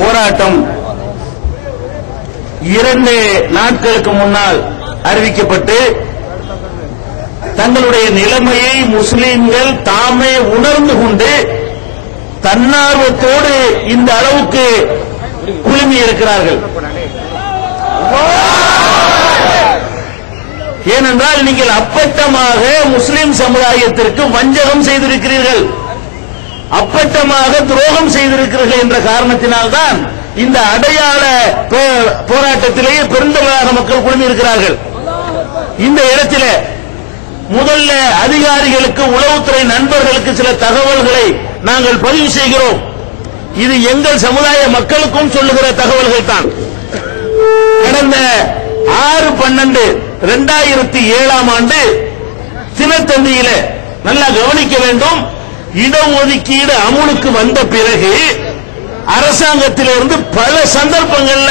போராட்டம் 2 நாட்களுக்கு முன்னால் அறிவிக்கப்பட்டு தங்களுடைய நிலைமையை முஸ்லிம்கள் தாமே உணர்ந்து கொண்டு தன்னார்வத்தோடு இந்த அளவுக்கு குழுமி இருக்கிறார்கள். ஏனென்றால் நீங்கள் அப்பட்டமாக முஸ்லிம் சமுதாயத்திற்கு வஞ்சகம் செய்திருக்கிறீர்கள், அப்பட்டமாக துரோகம் செய்திருக்கிறீர்கள் என்ற காரணத்தினால்தான் இந்த அடையாள போராட்டத்திலேயே பெருந்தளவாக மக்கள் குழுமி இருக்கிறார்கள். இந்த இடத்திலே முதல்ல அதிகாரிகளுக்கு, உளவுத்துறை நண்பர்களுக்கு சில தகவல்களை நாங்கள் பதிவு செய்கிறோம். இது எங்கள் சமுதாய மக்களுக்கும் சொல்லுகிற தகவல்கள் தான். கடந்த 6/12/2007 தினத்தந்தியில நல்லா கவனிக்க வேண்டும். இடஒதுக்கீடு அமுலுக்கு வந்த பிறகு அரசாங்கத்திலிருந்து பல சந்தர்ப்பங்கள்ல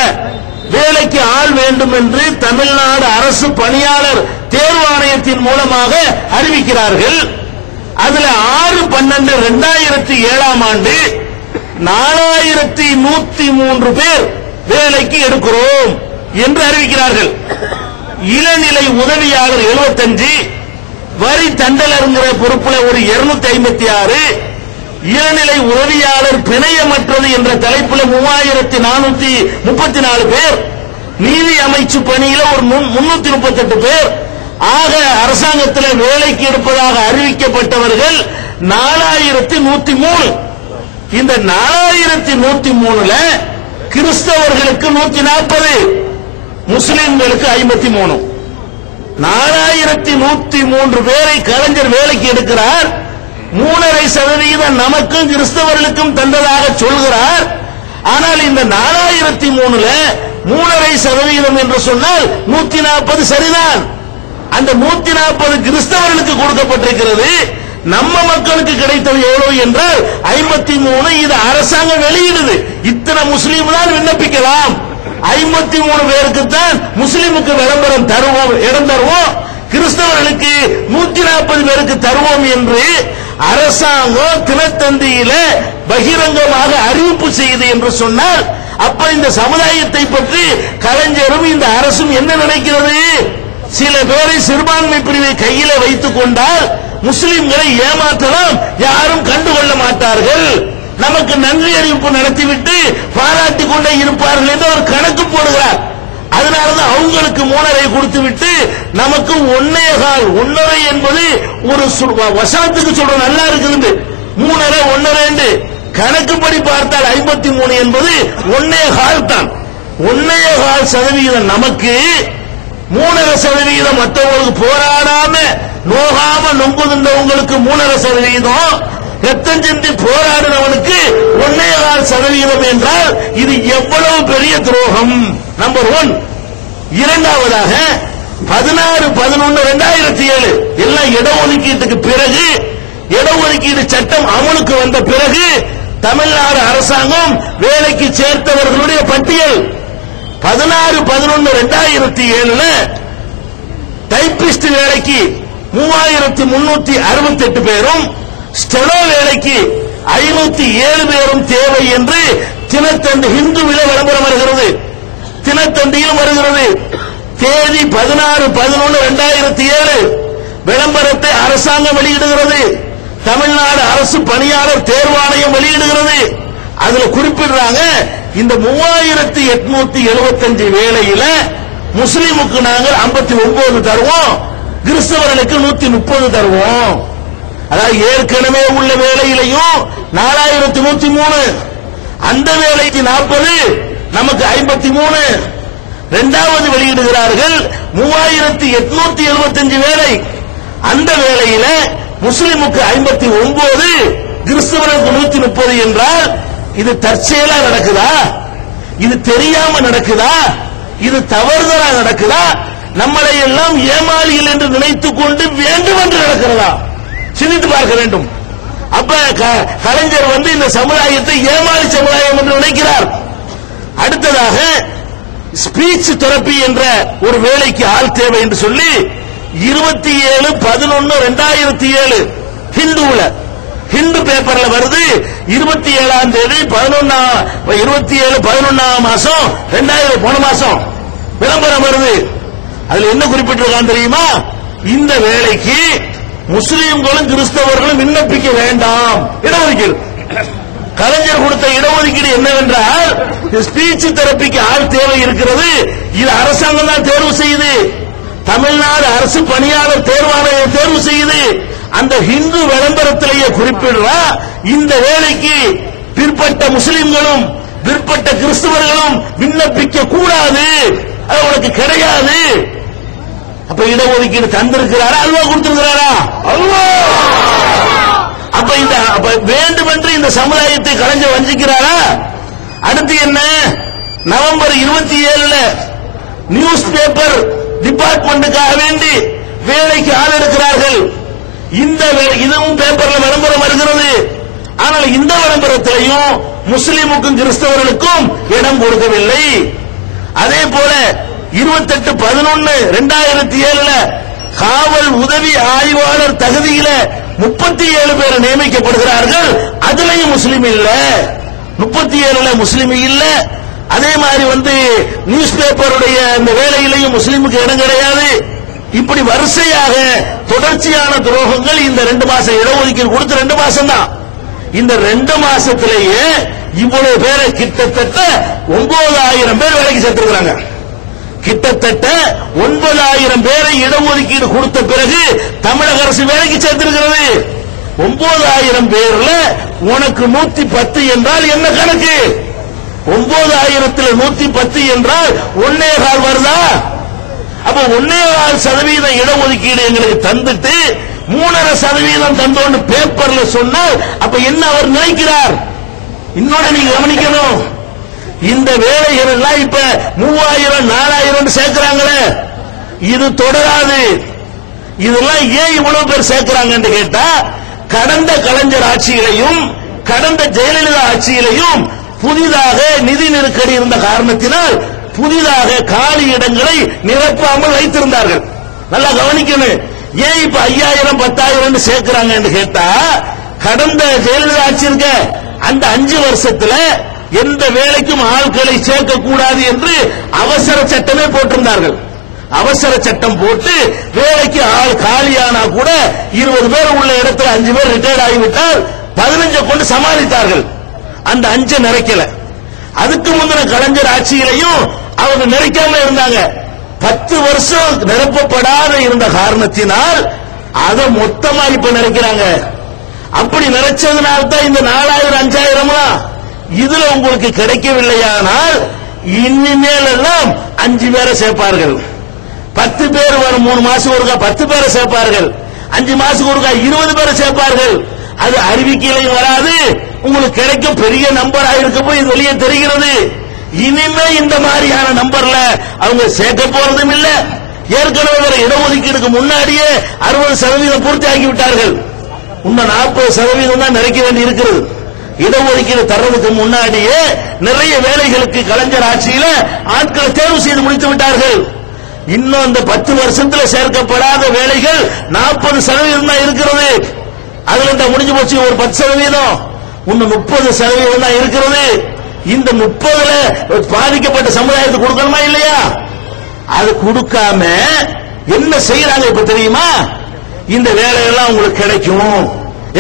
வேலைக்கு ஆள் வேண்டும் என்று தமிழ்நாடு அரசு பணியாளர் தேர்வாணையத்தின் மூலமாக அறிவிக்கிறார்கள். அதுல 6/12/2007 4103 பேர் வேலைக்கு எடுக்கிறோம் என்று அறிவிக்கிறார்கள். இளநிலை உதவியாளர் 75, வரி தண்டலருங்கிற பொறுப்புல ஒரு 256, இளநிலை உதவியாளர் பிணையமற்றது என்ற தலைப்பில் 3434 பேர், நீதி அமைச்சு பணியில ஒரு 338 பேர். ஆக அரசாங்கத்தில் வேலைக்கு எடுப்பதாக அறிவிக்கப்பட்டவர்கள் 4103. இந்த 4103ல கிறிஸ்தவர்களுக்கு 140, முஸ்லிம்களுக்கு 53. 4103 பேரை கலைஞர் வேலைக்கு எடுக்கிறார். 3.5% நமக்கும் கிறிஸ்தவர்களுக்கும் தந்ததாக சொல்கிறார். ஆனால் இந்த 4003ல 3.5% என்று சொன்னால் 140 சரிதான். அந்த 140 கிறிஸ்தவர்களுக்கு கொடுக்கப்பட்டிருக்கிறது. நம்ம மக்களுக்கு கிடைத்தது எவ்வளவு என்றால் 53. இது அரசாங்கம் வெளியிடுது. இத்தனை முஸ்லீம் தான் விண்ணப்பிக்கலாம். 53 பேருக்கு தான் முஸ்லீமுக்கு விளம்பரம் தருவோம், இடம் தருவோம், கிறிஸ்தவர்களுக்கு 140 பேருக்கு தருவோம் என்று அரசாங்கம் தினத்தந்தியில பகிரங்கமாக அறிவிப்பு செய்து என்று சொன்னால், அப்ப இந்த சமுதாயத்தை பற்றி கலைஞரும் இந்த அரசும் என்ன நினைக்கிறது? சில பேரை சிறுபான்மை பிரிவை கையில வைத்துக் கொண்டால் முஸ்லிம்களை ஏமாற்றலாம், யாரும் கண்டுகொள்ள மாட்டார்கள், நமக்கு நன்றி அறிவிப்பு நடத்திவிட்டு பாராட்டிக் கொண்டே இருப்பார்கள் என்று ஒரு கணக்கு போடுகிறார். அதனாலதான் அவங்களுக்கு 3.5 கொடுத்து விட்டு நமக்கு 1.25. 1.5 என்பது ஒரு வசனத்துக்கு சொல்ற நல்லா இருக்குது. 3.5 1.2 கணக்குப்படி பார்த்தால் 53 என்பது 1.25 தான். 1.25% நமக்கு, 3.5% மற்றவங்களுக்கு போராடாம நோகாம நொங்குகின்றவங்களுக்கு 3.5%, ரத்தம் சிந்தி போராடினவனுக்கு 1.25% என்றால் இது எவ்வளவு பெரிய துரோகம். நம்பர் 1. இரண்டாவதாக 16/11/2007 எல்லாம் இடஒதுக்கீட்டுக்கு பிறகு, இடஒதுக்கீடு சட்டம் அமலுக்கு வந்த பிறகு தமிழ்நாடு அரசாங்கம் வேலைக்கு சேர்த்தவர்களுடைய பட்டியல் 16/11/2007 டைபிஸ்ட் வேலைக்கு 3368 பேரும், ஸ்டெனோ வேலைக்கு 507 பேரும் தேவை என்று தினத்தந்தி ஹிந்துவில விளம்பரம் வருகிறது, தினத்தந்தியிலும் வருகிறது. தேதி 16/11/2007 விளம்பரத்தை அரசாங்கம் வெளியிடுகிறது, தமிழ்நாடு அரசு பணியாளர் தேர்வாணையம் வெளியிடுகிறது. அதுல குறிப்பிடுறாங்க, இந்த 3875 வேலையில முஸ்லிமுக்கு நாங்கள் 59 தருவோம், கிறிஸ்தவர்களுக்கு 130 தருவோம். அதாவது ஏற்கனவே உள்ள வேலையிலையும் 4103, அந்த வேலைக்கு 40, நமக்கு 53. இரண்டாவது வெளியிடுகிறார்கள் 3875 வேலை, அந்த வேலையில முஸ்லிமுக்கு 59, கிறிஸ்தவர்களுக்கு 130 என்றால் இது தற்செயலா நடக்குதா? இது தெரியாம நடக்குதா? இது தவறுதலா நடக்குதா? நம்மளை எல்லாம் ஏமாளிகள் என்று நினைத்துக் கொண்டு வேண்டும் என்று நடக்கிறதா? சிந்தித்து பார்க்க வேண்டும். அப்ப கலைஞர் இந்த சமுதாயத்தை ஏமாளி சமுதாயம் என்று நினைக்கிறார். அடுத்ததாக ஸ்பீச் தெரப்பி என்ற ஒரு வேலைக்கு ஆள் தேவை என்று சொல்லி 27/11/2007 ஹிந்து பேப்பர்ல வருது 27ஆம் தேதி 27/11 மாசம் 2000 போன மாசம் விளம்பரம் வருது. அதுல என்ன குறிப்பிட்டிருக்கான் தெரியுமா? இந்த வேலைக்கு முஸ்லிம்களும் கிறிஸ்தவர்களும் விண்ணப்பிக்க வேண்டாம். இடஒதுக்கீடு கலைஞர் கொடுத்த இடஒதுக்கீடு என்னவென்றால் ஸ்பீச் தெரப்பிக்கு ஆள் தேவை இருக்கிறது. இது அரசாங்கம் தான் தேர்வு செய்யுது. தமிழ்நாடு அரசு பணியாளர் தேர்வாணையம் தேர்வு செய்யுது. அந்த ஹிந்து விளம்பரத்திலேயே குறிப்பிடுறா இந்த வேலைக்கு பிற்பட்ட முஸ்லிம்களும் பிற்பட்ட கிறிஸ்தவர்களும் விண்ணப்பிக்க கூடாது, அது உனக்கு கிடையாது. அப்ப இடஒதுக்கீடு தந்திருக்கிறாரா அல்வா கொடுத்திருக்கிறாரா? அல்வா. அப்ப வேண்டுமென்று இந்த சமுதாயத்தை கலைஞர் வஞ்சிக்கிறாரா? அடுத்து என்ன? நவம்பர் 27 நியூஸ் பேப்பர் டிபார்ட்மெண்ட்டுக்காக வேண்டி வேலைக்கு ஆள் எடுக்கிறார்கள். இதுவும் பேப்பர்ல விளம்பரம் வருகிறது. ஆனால் இந்த விளம்பரத்திலையும் முஸ்லிமுக்கும் கிறிஸ்தவர்களுக்கும் இடம் கொடுக்கவில்லை. அதே போல 28/11/2007 காவல் உதவி ஆய்வாளர் தகுதியில 37 பேர் நியமிக்கப்படுகிறார்கள். அதுலயும் முஸ்லிம் இல்ல, 37 முஸ்லிம் இல்ல. அதே மாதிரி நியூஸ் பேப்பருடைய அந்த வேலையிலையும் முஸ்லிமுக்கு இடம் கிடையாது. இப்படி வரிசையாக தொடர்ச்சியான துரோகங்கள் இந்த 2 மாசம் இடஒதுக்கீடு கொடுத்து 2 மாசம் தான். இந்த 2 மாசத்திலேயே இவ்வளவு பேரை கிட்டத்தட்ட 9000 பேர் வேலைக்கு சேர்த்திருக்கிறாங்க. கிட்டத்தட்ட 9000 பேரை இடஒதுக்கீடு கொடுத்த பிறகு தமிழக அரசு வேலைக்கு சேர்த்திருக்கிறது. 9000 பேர்ல உனக்கு 110 என்றால் என்ன கணக்கு? 9000 110 என்றால் 1.25 வருதா? அப்ப 1.25% இடஒதுக்கீடு எங்களுக்கு தந்துட்டு 3.5% தந்தோன்னு பேப்பர்ல சொன்னால் அப்ப என்ன அவர் நினைக்கிறார்? இன்னொன்னு நீங்க கவனிக்கணும். இந்த வேலைகள் எல்லாம் இப்ப 3000 4000 சேர்க்கிறாங்களே, இது தொடராது. இதெல்லாம் ஏன் இவ்வளவு பேர் சேர்க்கிறாங்கன்னு கேட்டா, கடந்த கலைஞர் ஆட்சியிலையும் கடந்த ஜெயலலிதா ஆட்சியிலையும் புதிதாக நிதி நெருக்கடி இருந்த காரணத்தினால் புதிதாக காலி இடங்களை நிரப்பாமல் வைத்திருந்தார்கள். நல்லா கவனிக்கணும். ஏன் இப்ப 5000 10,000 சேர்க்கிறாங்க கேட்டா, கடந்த ஜெயலலிதா ஆட்சி இருக்க அந்த 5 வருஷத்துல எந்த வேலைக்கும் ஆட்களை சேர்க்க கூடாது என்று அவசர சட்டமே போட்டிருந்தார்கள். அவசர சட்டம் போட்டு வேலைக்கு ஆள் காலியானா கூட 20 பேர் உள்ள இடத்துல 5 பேர் ரிட்டையர்ட் ஆகிவிட்டால் 15 கொண்டு சமாளித்தார்கள். அந்த 5 நிறைக்கல. அதுக்கு முந்தின கலைஞர் ஆட்சியிலையும் அவங்க நிறைக்காம இருந்தாங்க. 10 வருஷம் நிரப்பப்படாத இருந்த காரணத்தினால் அதை மொத்தமா இப்ப நிறைக்கிறாங்க. அப்படி நிறைச்சதுனால தான் இந்த 4000 5000 இதுல உங்களுக்கு கிடைக்கவில்லையானால் இனிமேல் எல்லாம் 5 பேரை சேர்ப்பார்கள். 10 பேர் வரும் 3 மாசம் ஒருக்கா 10 பேரை சேர்ப்பார்கள். 5 மாசம் ஒருக்கா 20 பேரை சேர்ப்பார்கள். அது அறிவிக்கையிலையும் வராது, உங்களுக்கு கிடைக்கும் பெரிய நம்பர் ஆயிருக்கப்போ இது வெளியே தெரிகிறது. இனிமே இந்த மாதிரியான நம்பர்ல அவங்க சேர்க்க போறதும் இல்ல. ஏற்கனவே வர இடஒதுக்கீடுக்கு முன்னாடியே 60% பூர்த்தி ஆகிவிட்டார்கள். இன்னும் 40% தான் நிறைக்க வேண்டி இருக்கிறது. இடஒதுக்கீடு தர்றதுக்கு முன்னாடியே நிறைய வேலைகளுக்கு கலைஞர் ஆட்சியில ஆட்களை தேர்வு செய்து முடித்து விட்டார்கள். இன்னும் இந்த 10 வருஷத்துல சேர்க்கப்படாத வேலைகள் 40% தான் இருக்கிறது. அதுல முடிஞ்சு போச்சு ஒரு 10%. இன்னும் 30% தான் இருக்கிறது. இந்த 30ல பாதிக்கப்பட்ட சமுதாயத்துக்கு கொடுக்கணுமா இல்லையா? அது கொடுக்காம என்ன செய்யறாங்க இப்ப தெரியுமா? இந்த வேலையெல்லாம் உங்களுக்கு கிடைக்கும்.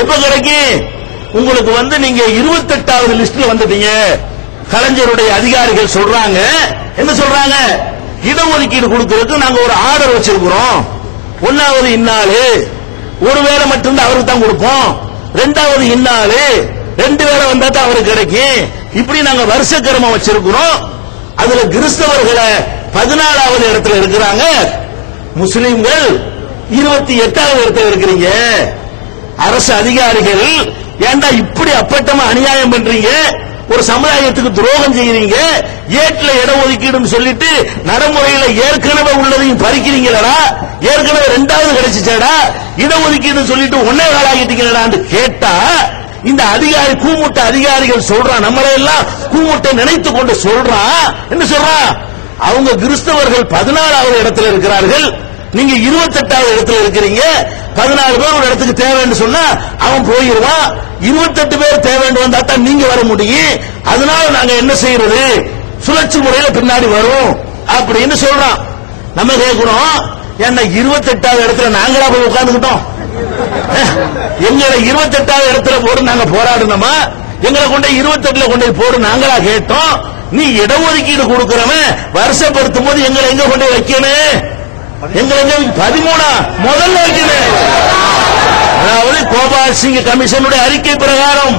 எப்ப கிடைக்கும்? உங்களுக்கு நீங்க 28வது லிஸ்ட்ல வந்துட்டீங்க. கலைஞருடைய அதிகாரிகள் சொல்றாங்க, என்ன சொல்றாங்க? இடஒதுக்கீடு கொடுக்கிறதுக்கு நாங்க ஒரு ஆர்டர் வச்சிருக்கிறோம். 1வது இன்னாலு ஒரு வேலை மட்டும்தான் அவருக்கு தான் கொடுப்போம். 2வது இன்னாலு 2 வேலை வந்தா தான் அவருக்கு கிடைக்கும். இப்படி நாங்க வருஷ கிரமம் வச்சிருக்கிறோம். அதுல கிறிஸ்தவர்களை 14வது இடத்துல இருக்கிறாங்க, முஸ்லிம்கள் 28வது இடத்துல இருக்கிறீங்க. அரசு அதிகாரிகள் ஏண்டா இப்படி அப்பட்டமா அநியாயம் பண்றீங்க? ஒரு சமுதாயத்துக்கு துரோகம் செய்யறீங்க. ஏட்ல இடஒதுக்கீடு சொல்லிட்டு நடைமுறையில ஏற்கனவே உள்ளதையும் பறிக்கிறீங்களா? ஏற்கனவே 2வது கிடைச்சிச்சேடா, இடஒதுக்கீடு சொல்லிட்டு 1.25 ஆகிட்டீங்களான்னு கேட்டா இந்த அதிகாரி கூமுட்ட அதிகாரிகள் சொல்றான், நம்மளை எல்லாம் கூமுட்டை நினைத்து கொண்டு சொல்றான். என்ன சொல்றான்? அவங்க கிறிஸ்தவர்கள் 14வது இடத்துல இருக்கிறார்கள், நீங்க 28வது இடத்துல இருக்கிறீங்க. 14 பேர் ஒரு இடத்துக்கு தேவைன்னு சொன்னா அவன் போயிருவான். 28 பேர் தேவைன்னு வந்தா தான் நீங்க வர முடியும். அதனால நாங்க என்ன செய்யறது, சுழற்சி முறையில பின்னாடி வரும் அப்படின்னு சொல்றான். நம்ம கேட்கிறோம், என்ன 28வது இடத்துல நாங்களா போய் உட்கார்ந்துக்கிட்டோம்? எங்களை 28வது இடத்துல போடு நாங்க போராடணுமா? எங்களை கொண்டு 28ல கொண்டு போடு நாங்களா கேட்டோம்? நீ இடஒதுக்கீடு கொடுக்கிறவன் வருஷப்படுத்தும் போது எங்களை எங்க கொண்டு வைக்கணும்? எங்களை எங்க 13 முதல்ல வைக்கணும். அதாவது கோபால் சிங் கமிஷனுடைய அறிக்கை பிரகாரம்,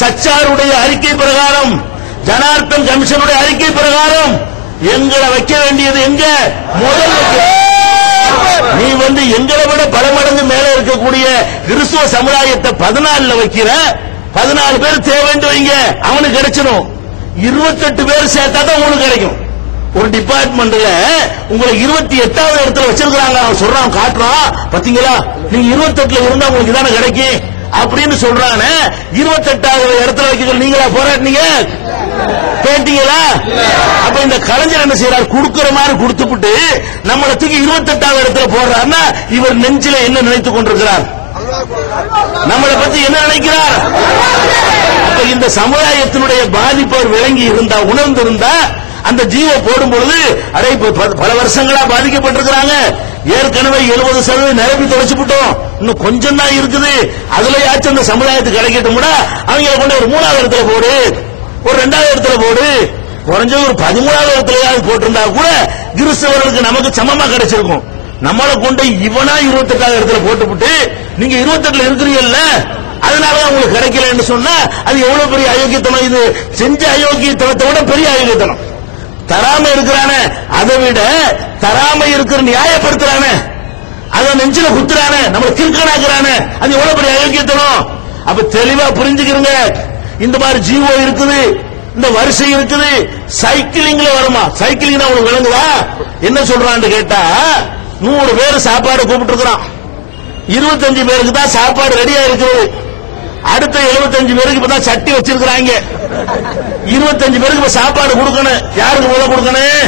சச்சாருடைய அறிக்கை பிரகாரம், ஜனார்த்தன் கமிஷனுடைய அறிக்கை பிரகாரம் எங்களை வைக்க வேண்டியது எங்க? முதல் நீ எங்களை விட பல மடங்கு மேல இருக்கக்கூடிய கிறிஸ்துவ சமுதாயத்தை 14ல வைக்கிற. 14 பேர் தேவைன்னு வைங்க, அவனுக்கு கிடைச்சிடும். 28 பேர் சேர்த்தா தான் உங்களுக்கு கிடைக்கும். ஒரு டிபார்ட்மெண்ட்ல உங்களை 28வது இடத்துல வச்சிருக்காங்க, சொல்றான், காட்டுறான், பாத்தீங்களா நீங்க 28ல இருந்தா உங்களுக்கு தானே கிடைக்கும் அப்படின்னு சொல்றாங்க. 28வது இடத்துல வைக்க நீங்களா போராட்டினீங்க? கேட்டீங்களா? அப்ப இந்த கலைஞர் என்ன செய்யறாரு, கொடுக்கிற மாதிரி கொடுத்துட்டு நம்மள தூக்கி 28வது இடத்துல போடுறாருன்னா இவர் நெஞ்சில என்ன நினைத்துக் கொண்டிருக்கிறார்? நம்மளை பத்தி என்ன நினைக்கிறார்? அப்ப இந்த சமுதாயத்தினுடைய பாதிப்பு அவர் விளங்கி இருந்தா, உணர்ந்திருந்தா, அந்த ஜீவ போடும் பொழுது அடே பல வருஷங்களா பாதிக்கப்பட்டிருக்கிறாங்க, ஏற்கனவே 70% நிரப்பி தொலைச்சுட்டோம், இன்னும் கொஞ்சம் தான் இருக்குது, அதுலயாச்சும் அந்த சமுதாயத்துக்கு கிடைக்கட்டும், அவங்க கொண்டு ஒரு 3வது இடத்துல போடு, ஒரு 2வது இடத்துல போடு, குறைஞ்சது ஒரு 13வது இடத்துலயாவது போட்டிருந்தா கூட கிறிஸ்தவர்களுக்கு நமக்கு சமமா கிடைச்சிருக்கும். நம்மளை கொண்டு இவனா 28வது இடத்துல போட்டுவிட்டு நீங்க 28ல இருக்கிறீங்கல்ல, அதனாலதான் உங்களுக்கு கிடைக்கலன்னு சொன்னா அது எவ்வளவு பெரிய அயோக்கியத்தனம். இது செஞ்ச அயோக்கியத்தனத்தை விட பெரிய அயோக்கியத்தனம். தராம இருக்கிறானே, அதை விட தராம இருக்கிற நியாயப்படுத்துறானே, அதை நெஞ்சில குத்துறானே, நம்மளை கிறுக்கனாக்குறானே, அது எவ்வளவு பெரிய அயோக்கியத்தனம். அப்ப தெளிவா புரிஞ்சுக்கிறீங்க. இந்த மாதிரி ஜீவோ இருக்குது, இந்த வரிசை இருக்குது. சைக்கிளிங்ல வருமா? சைக்கிளிங் உங்களுக்கு விளங்குதா? என்ன சொல்றான்னு கேட்டா, 100 பேர் சாப்பாடு கூப்பிட்டு இருக்கிறான், 25 பேருக்கு தான் சாப்பாடு ரெடியா இருக்குது, அடுத்த 75 பேருக்கு இப்பதான் சட்டி வச்சிருக்கிறாங்க, 25 பேருக்கு இப்ப சாப்பாடு கொடுக்கணும். யாருக்கு முதல்ல கொடுக்கணும்?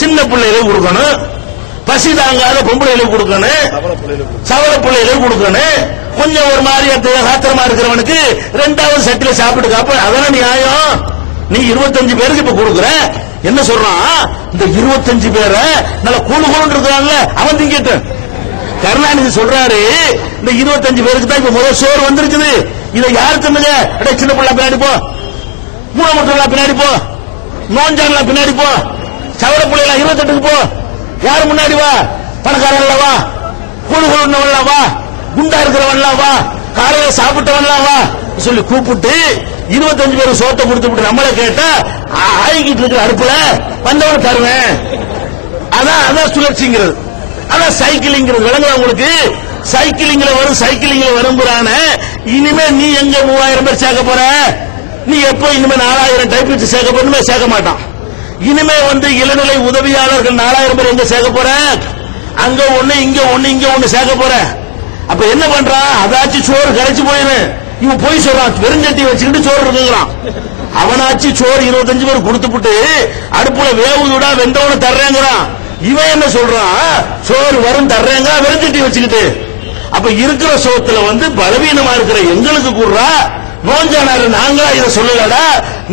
சின்ன பிள்ளைகளுக்கு கொடுக்கணும், பசி தாங்காத பொம்பளைகளுக்கு கொடுக்கணும், சவள பிள்ளைகளுக்கு கொடுக்கணும், கொஞ்சம் ஒரு மாதிரி காத்திரமா இருக்கிறவனுக்கு 2வது சட்டில சாப்பிட்டு காப்ப, அதெல்லாம் நியாயம். நீ 25 பேருக்கு இப்ப கொடுக்குற. என்ன சொல்றான், இந்த 25 பேரை நல்ல கூழு கூழு இருக்கிறான்ல அவன் திங்கிட்டு. கருணாநிதி சொல்றாரு, இந்த 25 பேருக்கு தான் இப்ப முதல் சோறு வந்திருக்குது, இதை யாரு தின்னுங்க? சின்ன பிள்ளை பின்னாடி போ, மூணமுட்டா பின்னாடி போ, நோஞ்சான்லாம் பின்னாடி போ, சவர பிள்ளைலாம் 28க்கு போ, யாரு முன்னாடி வா? பணக்காரன்ல வா, கூழு கூழுன்னவன்லாம் வா, குண்டா இருக்கிறவன்லாம் வா, காலையில சாப்பிட்டவன்லாம் வா சொல்லி கூப்பிட்டு 25 பேருக்கு சோத்தை கொடுத்து நம்மளை கேட்டா ஆகிக்கிட்டு இருக்கிற அடுப்புல வந்தவன் தருவேன். அதான் சுழற்சிங்கிறது, அதான் சைக்கிளிங்கிறது. விளங்குற உங்களுக்கு? சைக்கிளிங்ல வரும், சைக்கிளிங்ல வரும்புறான. இனிமே நீ எங்க 3000 பேர் சேர்க்க போற? நீ எப்போ இனிமே 4000 டைப்பிஸ்ட் சேர்க்க போறமே சேர்க்க மாட்டான். இனிமே இளநிலை உதவியாளர்கள் 4000 பேர் எங்க சேர்க்க போற? அங்க ஒண்ணு, இங்க ஒண்ணு, இங்க ஒண்ணு சேர்க்க போற. அப்ப என்ன பண்றான்? அதாச்சும் சோறு கரைச்சு போயிரு. இவன் போய் சொல்றான், வெறுஞ்சட்டி வச்சுக்கிட்டு சோறு இருக்குங்கிறான். அவனாச்சு சோறு 25 பேர் கொடுத்துட்டு அடுப்புல வேவு விடா வெந்தவன தர்றேங்கிறான். இவன் என்ன சொல்றான், சோறு வரும் தர்றேங்க வெறுஞ்சட்டி வச்சுக்கிட்டு. அப்ப இருக்கிற சோத்துல பலவீனமா இருக்கிற எங்களுக்கு கூடுறா, நோஞ்சானாரு நாங்களா இதை சொல்லலடா,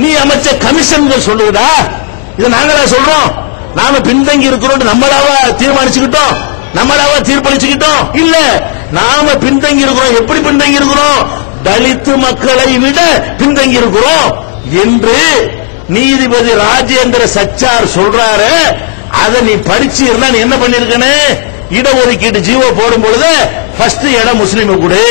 நீ அமைச்ச கமிஷன்கள் சொல்லுடா, இதை நாங்களா சொல்றோம்? நாம பின்தங்கி இருக்கிறோம் நம்மளாவா தீர்மானிச்சுக்கிட்டோம், நம்மளாவா தீர்ப்பளிச்சுக்கிட்டோம்? இல்ல, நாம பின்தங்கி இருக்கிறோம். எப்படி பின்தங்கி இருக்கிறோம்? தலித்து மக்களை விட பின்தங்கி இருக்கிறோம் என்று நீதிபதி ராஜேந்திர சச்சார் சொல்றாரு. அதை நீ படிச்சு இருந்தா நீ என்ன பண்ணிருக்கனே? இடஒதுக்கீட்டு ஜீவோ போடும் பொழுது ஃபர்ஸ்ட் இடம் முஸ்லீம் கொடு,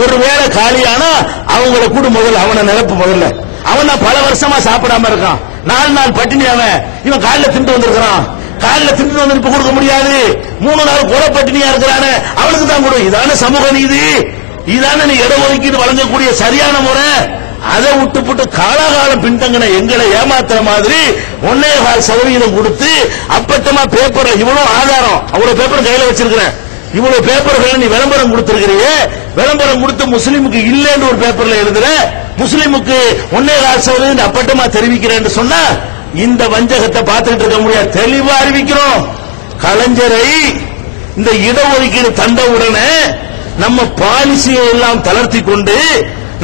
ஒருவேளை காலியானா அவங்கள கூட முதல்ல அவனை நிரப்பு. முதல்ல அவன் தான் பல வருஷமா சாப்பிடாம இருக்கான், 4 நாள் பட்டினி. அவன் இவன் காலில திண்டு வந்திருக்கிறான், காலில திண்டு வந்து இப்ப கொடுக்க முடியாது, 3 நாள் கொலை பட்டினியா இருக்கிறானே அவனுக்கு தான் கொடு. இதான சமூக நீதி, இதான நீ இடஒதுக்கீடு வழங்கக்கூடிய சரியான முறை. அதை விட்டுப்புட்டு காலாகாலம் பின்தங்கின எங்களை ஏமாத்துற மாதிரி 1.25% கொடுத்து அப்பட்டமா பேப்பர், இவ்வளவு ஆதாரம், அவ்வளவு பேப்பர் கையில வச்சிருக்கிறேன், இவ்வளவு பேப்பர்கள் நீ விளம்பரம் கொடுத்திருக்கிறிய, விளம்பரம் கொடுத்து முஸ்லீமுக்கு இல்லைன்னு ஒரு பேப்பர்ல எழுதுற, முஸ்லீமுக்கு 1.25% அப்பட்டமா தெரிவிக்கிறேன்னு சொன்னா இந்த வஞ்சகத்தை பார்த்துக்கிட்டு இருக்க முடியாது. தெளிவா அறிவிக்கிறோம், கலைஞரை இந்த இடஒதுக்கீடு தந்தவுடனே நம்ம பாலிசியை எல்லாம் தளர்த்தி கொண்டு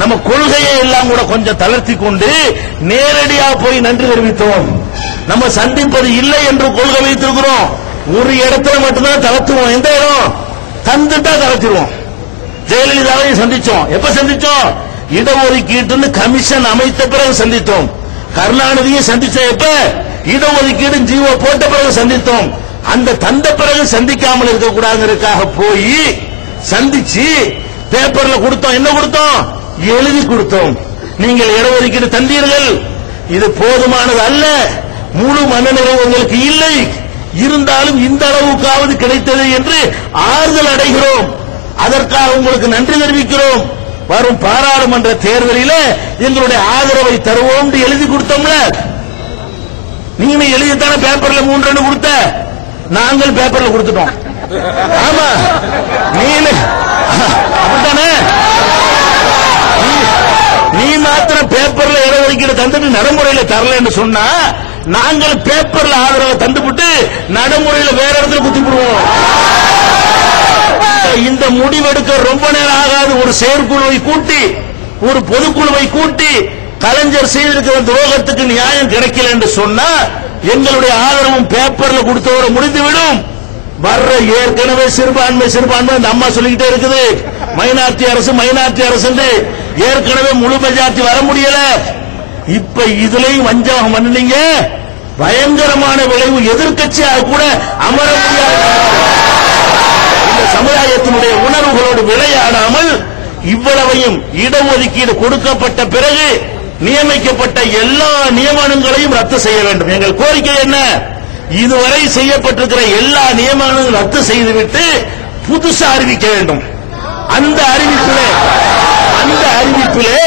நம்ம கொள்கையை எல்லாம் கூட கொஞ்சம் தளர்த்தி கொண்டு நேரடியா போய் நன்றி தெரிவித்தோம். நம்ம சந்திப்பது இல்லை என்று கொள்கை வைத்திருக்கிறோம். ஒரு இடத்துல மட்டும்தான் தளர்த்துவோம். எந்த இடம் தந்துட்டா தளர்த்திடுவோம். ஜெயலலிதாவை சந்திச்சோம். எப்ப சந்திச்சோம்? இடஒதுக்கீட்டு கமிஷன் அமைத்த பிறகு சந்தித்தோம். கருணாநிதியை சந்திச்சோம். எப்ப? இடஒதுக்கீடு ஜீவோ போட்ட பிறகு சந்தித்தோம். அந்த தந்த பிறகு சந்திக்காமல் இருக்கக்கூடாதுக்காக போய் சந்திச்சு பேப்பர்ல கொடுத்தோம். என்ன கொடுத்தோம்? எழுதி கொடுத்தோம். நீங்கள் இடஒதுக்கீடு தந்தீர்கள், இது போதுமானது அல்ல, முழு மனநிலை உங்களுக்கு இல்லை, இருந்தாலும் இந்த அளவுக்காவது கிடைத்தது என்று ஆறுதல் அடைகிறோம். அதற்காக உங்களுக்கு நன்றி தெரிவிக்கிறோம். வரும் பாராளுமன்ற தேர்தலில் எங்களுடைய ஆதரவை தருவோம் எழுதி கொடுத்தோம்ல. நீங்க எழுதித்தானே பேப்பர்ல 3 கொடுத்த, நாங்கள் பேப்பர்ல கொடுத்துட்டோம். ஆமா, அப்படித்தானே? நீ மாத்திரம் பேப்பர்ல இடஒதுக்கீடு தந்துட்டு நடைமுறையில தரலன்னு சொன்னா நாங்கள் பேப்பர்ல ஆதரவை தந்துவிட்டு நடைமுறையில வேற இடத்துல குத்திவிடுவோம். இந்த முடிவெடுக்க ரொம்ப நேரம் ஆகாது. ஒரு செயற்குழுவை கூட்டி, ஒரு பொதுக்குழுவை கூட்டி கலைஞர் செய்திருக்கிற துரோகத்துக்கு நியாயம் கிடைக்கல என்று சொன்னா எங்களுடைய ஆதரவும் பேப்பர்ல கொடுத்தவரை முடிந்துவிடும். வர்ற ஏற்கனவே சிறுபான்மை அந்த அம்மா சொல்லிக்கிட்டே இருக்குது, மைனாரிட்டி அரசு ஏற்கனவே முழு மெஜாரிட்டி வர முடியல. இப்ப இதுலயும் வஞ்சகம் பண்ணீங்க, பயங்கரமான விளைவு. எதிர்க்கட்சியாக கூட அமர முடியாது. இந்த சமுதாயத்தினுடைய உணர்வுகளோடு விளையாடாமல் இவ்வளவையும் இடஒதுக்கீடு கொடுக்கப்பட்ட பிறகு நியமிக்கப்பட்ட எல்லா நியமனங்களையும் ரத்து செய்ய வேண்டும். எங்கள் கோரிக்கை என்ன? இதுவரை செய்யப்பட்டிருக்கிற எல்லா நியமனங்களும் ரத்து செய்துவிட்டு புதுசா அறிவிக்க வேண்டும். அந்த அறிவிப்பிலே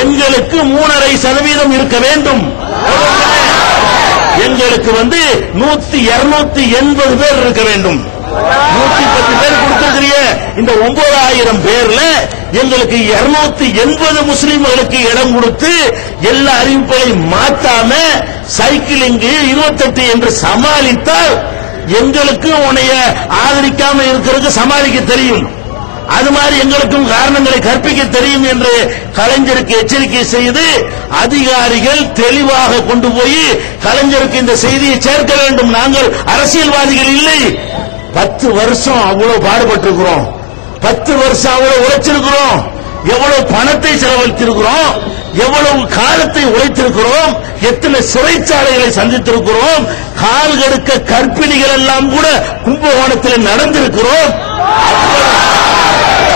எங்களுக்கு 3.5% இருக்க வேண்டும். எங்களுக்கு 280 பேர் இருக்க வேண்டும். 110 பேர் கொடுத்திருக்கிற இந்த 9000 பேர்ல எங்களுக்கு 280 முஸ்லிம்களுக்கு இடம் கொடுத்து எல்லா அறிவிப்புகளையும் மாற்றாம சைக்கிளிங் 28 என்று சமாளித்தால் எங்களுக்கு உன்னைய ஆதரிக்காம இருக்கிறதுக்கு சமாளிக்க தெரியும். அது மாதிரி எங்களுக்கும் காரணங்களை கற்பிக்க தெரியும் என்று கலைஞருக்கு எச்சரிக்கை செய்து அதிகாரிகள் தெளிவாக கொண்டு போய் கலைஞருக்கு இந்த செய்தியை சேர்க்க வேண்டும். நாங்கள் அரசியல்வாதிகள் இல்லை. 10 வருஷம் அவ்வளவு பாடுபட்டிருக்கிறோம். 10 வருஷம் அவ்வளவு உழைச்சிருக்கிறோம். எவ்வளவு பணத்தை செலவழித்திருக்கிறோம், எவ்வளவு காலத்தை உழைத்திருக்கிறோம், எத்தனை சிறைச்சாலைகளை சந்தித்திருக்கிறோம், கால் கடுக்க கற்பிணிகள் எல்லாம் கூட கும்பகோணத்தில் நடந்திருக்கிறோம்.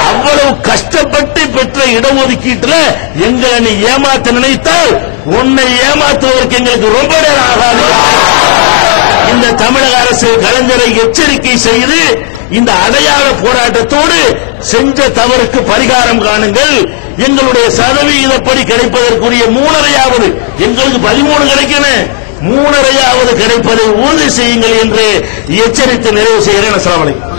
அவ்வளவு கஷ்டப்பட்டு பெற்ற இடஒதுக்கீட்டில் எங்களை நீ ஏமாத்த நினைத்தால் உன்னை ஏமாற்றுவதற்கு எங்களுக்கு ரொம்ப நேரம் ஆகாது. இந்த தமிழக அரசு கலைஞரை எச்சரிக்கை செய்து இந்த அடையாள போராட்டத்தோடு செஞ்ச தவறுக்கு பரிகாரம் காணுங்கள். எங்களுடைய சதவீதப்படி கிடைப்பதற்குரிய 3.5 எங்களுக்கு 13 கிடைக்கணும், 3.5 கிடைப்பதை உறுதி செய்யுங்கள் என்று எச்சரித்து நிறைவு செய்கிறேன். அஸ்ஸலாமு அலைக்கும்.